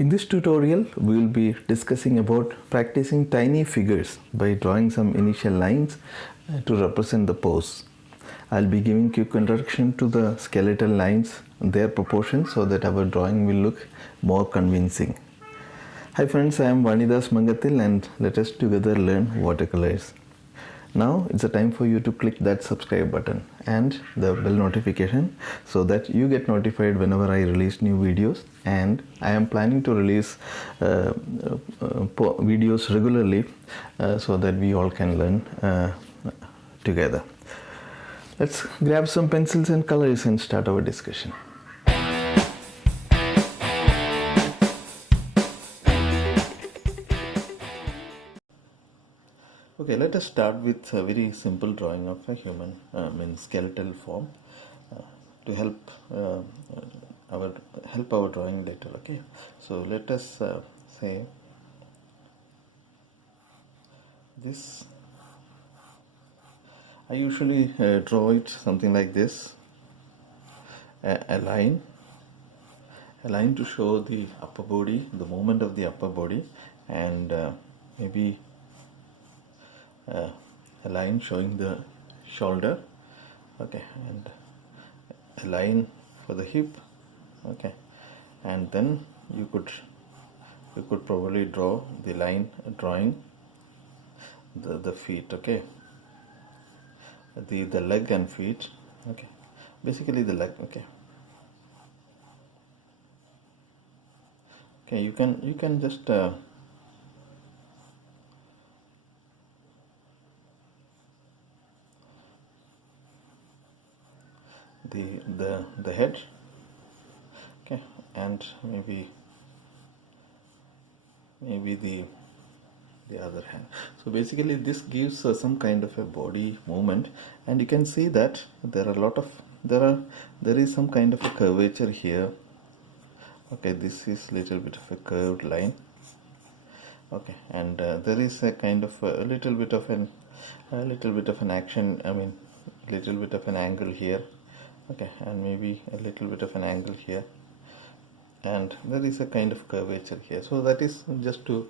In this tutorial, we will be discussing about practicing tiny figures by drawing some initial lines to represent the pose. I'll be giving quick introduction to the skeletal lines and their proportions so that our drawing will look more convincing. Hi friends, I am Vanidas and let us together learn watercolors. Now it's the time for you to click that subscribe button and the bell notification so that you get notified whenever I release new videos, and I am planning to release videos regularly so that we all can learn together. Let's grab some pencils and colors and start our discussion. Okay, let us start with a very simple drawing of a human in skeletal form to help our drawing later. Okay, so let us say this. I usually draw it something like this: a line to show the upper body, the movement of the upper body, and maybe a line showing the shoulder, okay, and a line for the hip, okay, and then you could probably draw the line drawing the feet, okay, the leg and feet, okay, basically the leg, okay. Okay, you can just the head, okay, and maybe the other hand. So basically this gives some kind of a body movement, and you can see that there is some kind of a curvature here, okay. This is little bit of a curved line, okay, and there is a kind of a little bit of an action, I mean little bit of an angle here, okay, and maybe a little bit of an angle here, and there is a kind of curvature here. So that is just to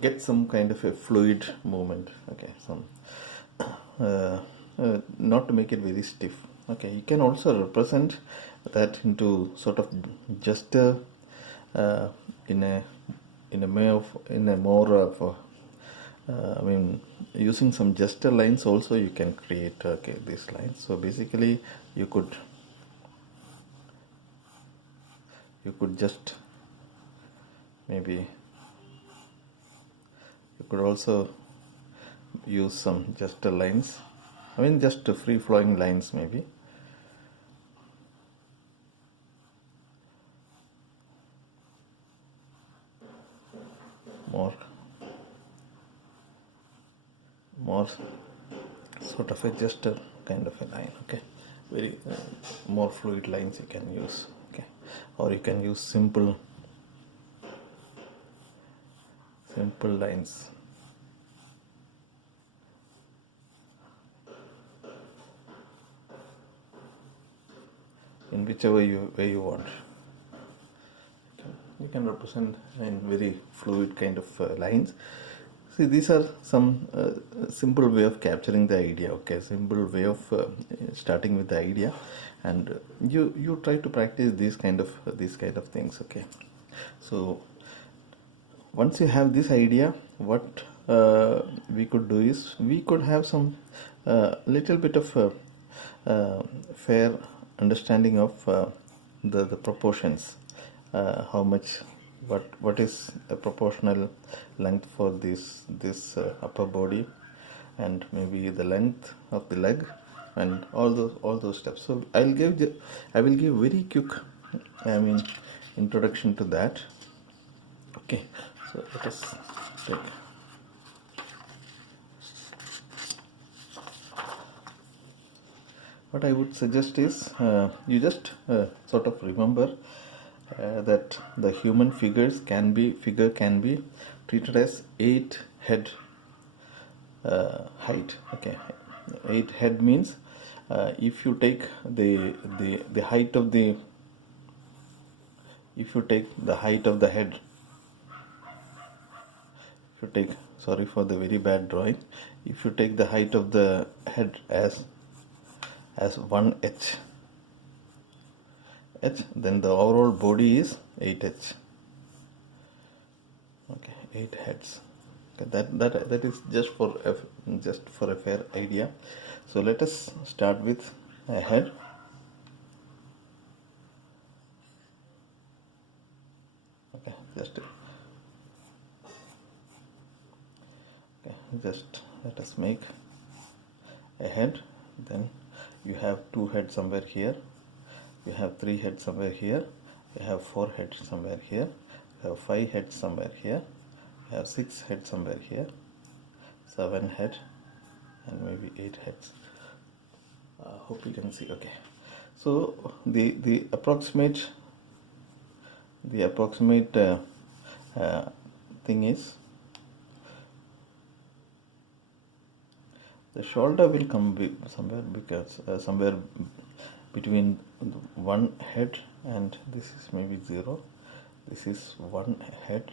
get some kind of a fluid movement, okay, some not to make it very stiff, okay. You can also represent that into sort of gesture in a more of I mean, using some gesture lines also you can create, okay, these lines. So basically you could just maybe you could also use some gesture lines, I mean just free flowing lines, maybe more sort of a gesture kind of a line, okay, very more fluid lines you can use, okay, or you can use simple lines, in whichever way you want. You can represent in very fluid kind of lines. See, these are some simple way of capturing the idea, okay, simple way of starting with the idea, and you try to practice these kind of things, okay. So once you have this idea, what we could do is we could have some little bit of fair understanding of the proportions, how much, what is the proportional length for this upper body, and maybe the length of the leg, and all those steps. So I will give very quick, I mean, introduction to that, okay. So let us take what I would suggest is you just sort of remember that the human figure can be treated as 8 head height, okay. 8 head means if you take the height of the if you take the height of the head, if you take, sorry for the very bad drawing, if you take the height of the head as 1 h, then the overall body is 8h. Okay, 8 heads. Okay, that is just for a fair idea. So let us start with a head. Okay, just let us make a head. Then you have 2 heads somewhere here, you have 3 heads somewhere here, you have 4 heads somewhere here, you have 5 heads somewhere here, you have 6 heads somewhere here, 7 head, and maybe 8 heads. Hope you can see. Okay, so the approximate thing is, the shoulder will come somewhere, because somewhere between 1 head and this is maybe 0. This is 1 head,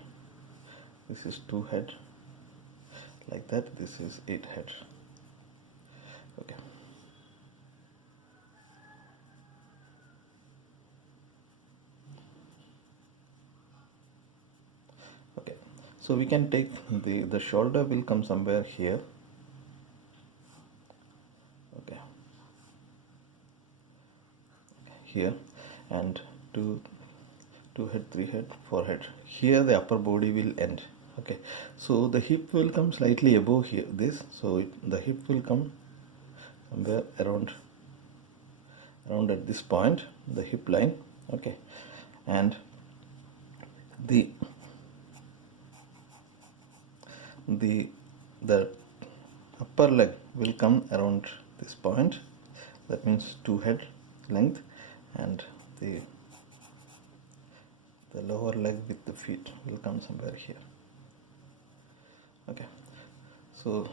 this is 2 head, like that. This is 8 head. Okay. Okay, so we can take the shoulder will come somewhere here. Okay, here, and 2 head, 3 head, 4 head. Here the upper body will end. Okay, so the hip will come slightly above here, this, so the hip will come somewhere around at this point, the hip line. Okay, and the upper leg will come around this point, that means 2 head length, and the lower leg with the feet will come somewhere here. Okay, so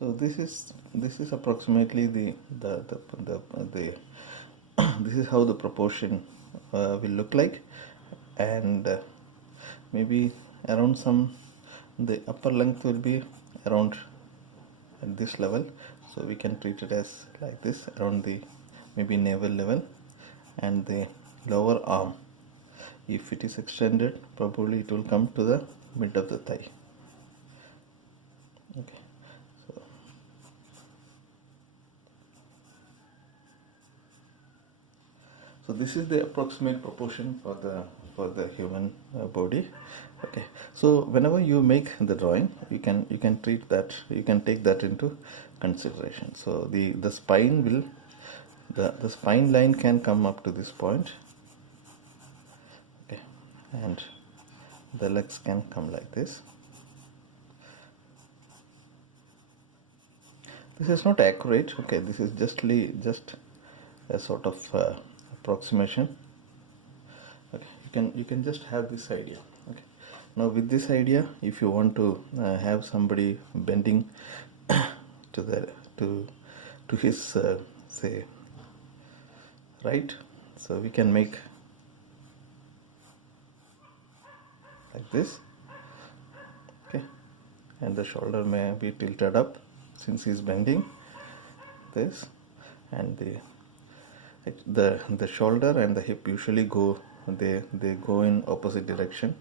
this is approximately the this is how the proportion will look like, and maybe around the upper length will be around at this level, so we can treat it as like this, around the maybe navel level, and the lower arm, if it is extended, probably it will come to the mid of the thigh. Okay, so this is the approximate proportion for the human body. Okay, so whenever you make the drawing, you can treat that, you can take that into consideration. So the spine will, the spine line can come up to this point. Okay, and the legs can come like this. This is not accurate. Okay, this is just a sort of approximation. Okay, you can just have this idea. Okay, now with this idea, if you want to have somebody bending to his say right, so we can make like this. Okay, and the shoulder may be tilted up since he is bending this, and the shoulder and the hip usually go, they go in opposite direction.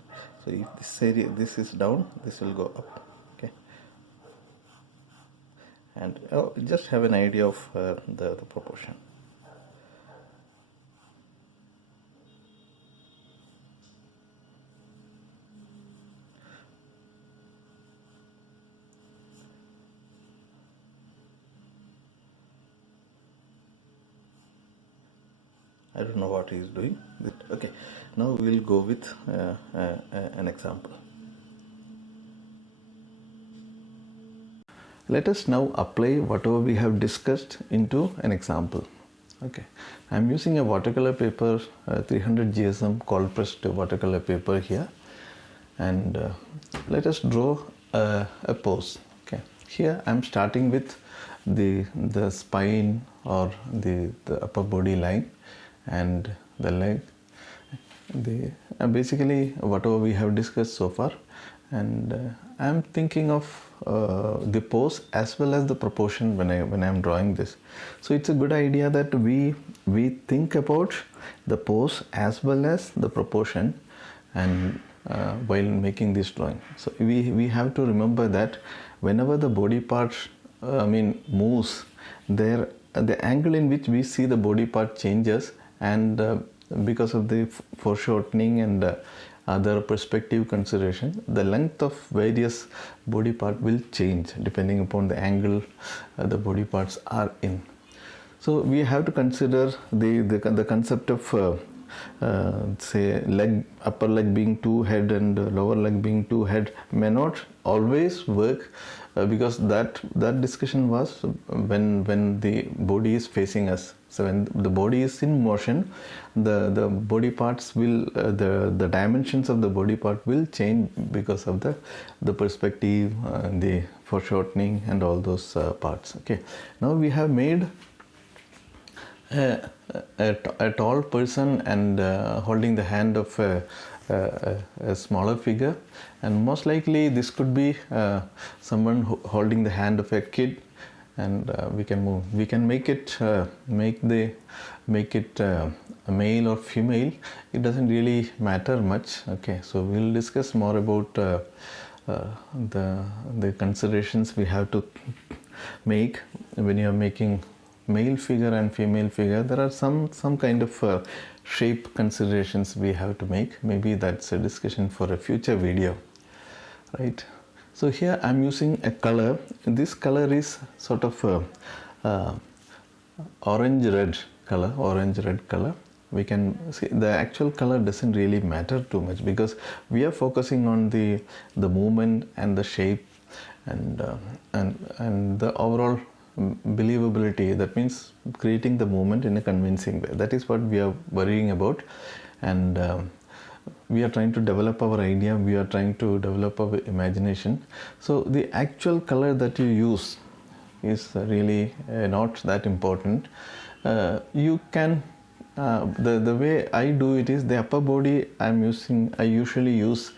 So if this is down, this will go up. Okay, and just have an idea of the proportion. I don't know what he is doing. Okay, now we will go with an example. Let us now apply whatever we have discussed into an example. Okay, I am using a watercolor paper, 300 GSM cold pressed watercolor paper here, and let us draw a pose. Okay, here I am starting with the spine or the upper body line and the leg, the basically whatever we have discussed so far. And I'm thinking of the pose as well as the proportion when I'm drawing this. So it's a good idea that we think about the pose as well as the proportion and while making this drawing. So we have to remember that whenever the body part moves, there the angle in which we see the body part changes, and because of the foreshortening and other perspective consideration, the length of various body part will change depending upon the angle the body parts are in. So we have to consider the concept of say upper leg being two head and lower leg being two head may not always work, because that discussion was when the body is facing us. So when the body is in motion, the body parts will the dimensions of the body part will change because of the perspective, the foreshortening and all those parts. Okay, now we have made a tall person and holding the hand of a smaller figure, and most likely this could be someone holding the hand of a kid, and we can make it a male or female. It doesn't really matter much. Okay, so we'll discuss more about the considerations we have to make when you are making male figure and female figure. There are some kind of shape considerations we have to make. Maybe that's a discussion for a future video, right? So here I'm using a color. This color is sort of orange red color. We can see the actual color doesn't really matter too much, because we are focusing on the movement and the shape and the overall believability. That means creating the movement in a convincing way. That is what we are worrying about, and we are trying to develop our idea, we are trying to develop our imagination. So the actual color that you use is really not that important. You can the way I do it is, the upper body I usually use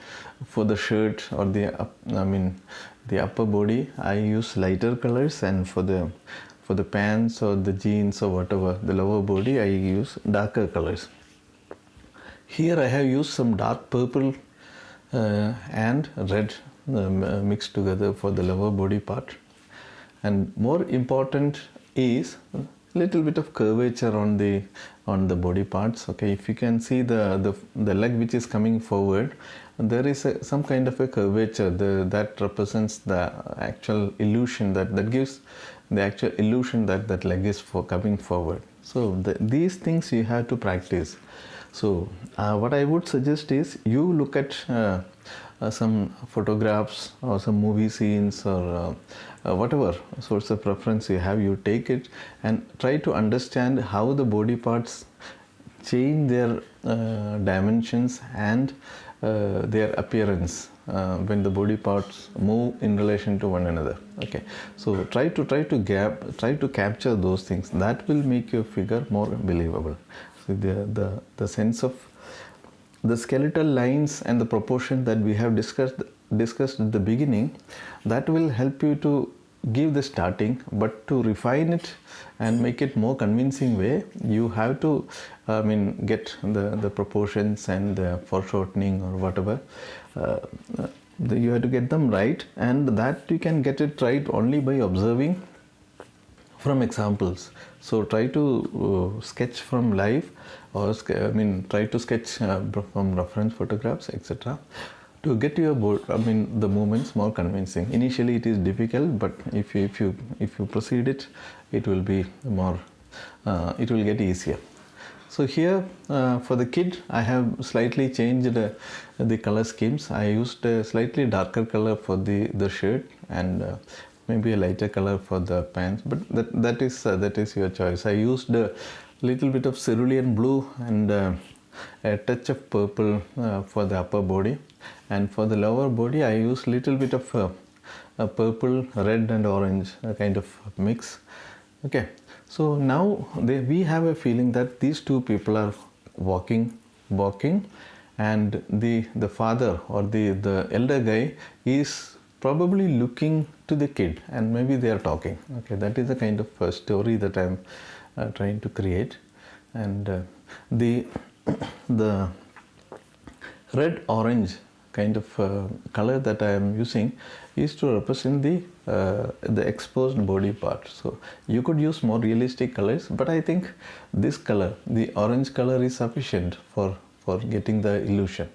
for the shirt or the upper body I use lighter colors, and for the pants or the jeans or whatever, the lower body I use darker colors. Here I have used some dark purple and red mixed together for the lower body part. And more important is little bit of curvature on the body parts. Okay, if you can see the leg which is coming forward, there is some kind of a curvature that represents the actual illusion that gives the actual illusion that leg is coming forward. So these things you have to practice. So what I would suggest is, you look at some photographs or some movie scenes or whatever source of reference you have, you take it and try to understand how the body parts change their dimensions and their appearance when the body parts move in relation to one another. Okay, so try to capture those things. That will make your figure more believable. So the sense of the skeletal lines and the proportion that we have discussed at the beginning, that will help you to give the starting, but to refine it and make it more convincing way, you have to get the proportions and the foreshortening or whatever. You have to get them right, and that you can get it right only by observing from examples. So try to sketch from life, or try to sketch from reference photographs, etc., to get your the movements more convincing. Initially it is difficult, but if you proceed it will be more it will get easier. So here for the kid I have slightly changed the color schemes. I used a slightly darker color for the shirt and maybe a lighter color for the pants, but that is your choice. I used a little bit of cerulean blue and a touch of purple for the upper body, and for the lower body I used little bit of a purple, red and orange kind of mix. Okay, so now we have a feeling that these two people are walking, and the father or the elder guy is probably looking to the kid, and maybe they are talking. Okay, that is the kind of story that I'm trying to create. And the red orange kind of color that I am using is to represent the exposed body part. So you could use more realistic colors, but I think this color, the orange color, is sufficient for getting the illusion.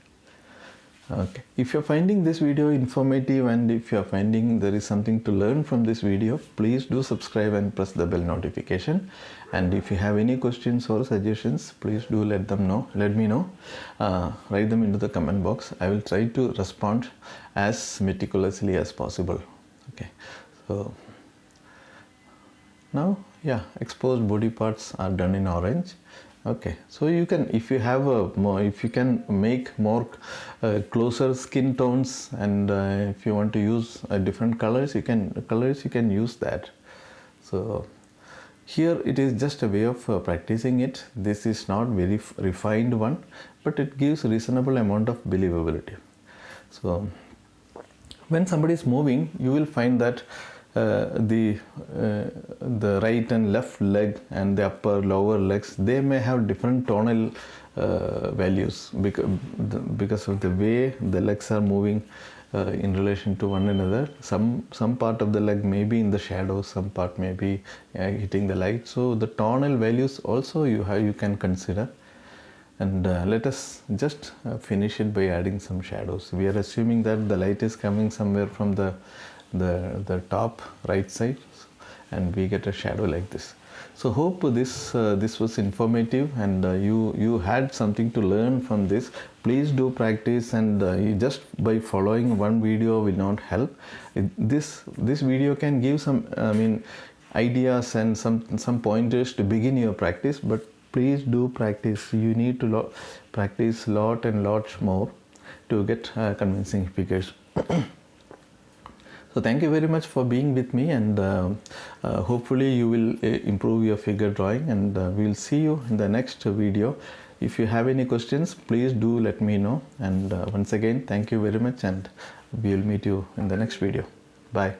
Okay, if you're finding this video informative and if you're finding there is something to learn from this video, please do subscribe and press the bell notification. And if you have any questions or suggestions, please do let me know. Write them into the comment box. I will try to respond as meticulously as possible. Okay, so now, yeah, exposed body parts are done in orange. Okay, so you can, if you have if you can make more closer skin tones, and if you want to use different colors, you can use that. So here it is just a way of practicing it. This is not very refined one, but it gives reasonable amount of believability. So when somebody is moving, you will find that the right and left leg and the upper lower legs, they may have different tonal values because of the way the legs are moving in relation to one another. Some part of the leg may be in the shadow, some part may be hitting the light. So the tonal values also you can consider. And let us just finish it by adding some shadows. We are assuming that the light is coming somewhere from the top right side, and we get a shadow like this. So hope this was informative, and you had something to learn from this. Please do practice, and you just by following one video will not help. This video can give some ideas and some pointers to begin your practice, but please do practice. You need to practice lot and lots more to get convincing figures. So thank you very much for being with me, and hopefully you will improve your figure drawing, and we will see you in the next video. If you have any questions, please do let me know. And once again, thank you very much, and we will meet you in the next video. Bye.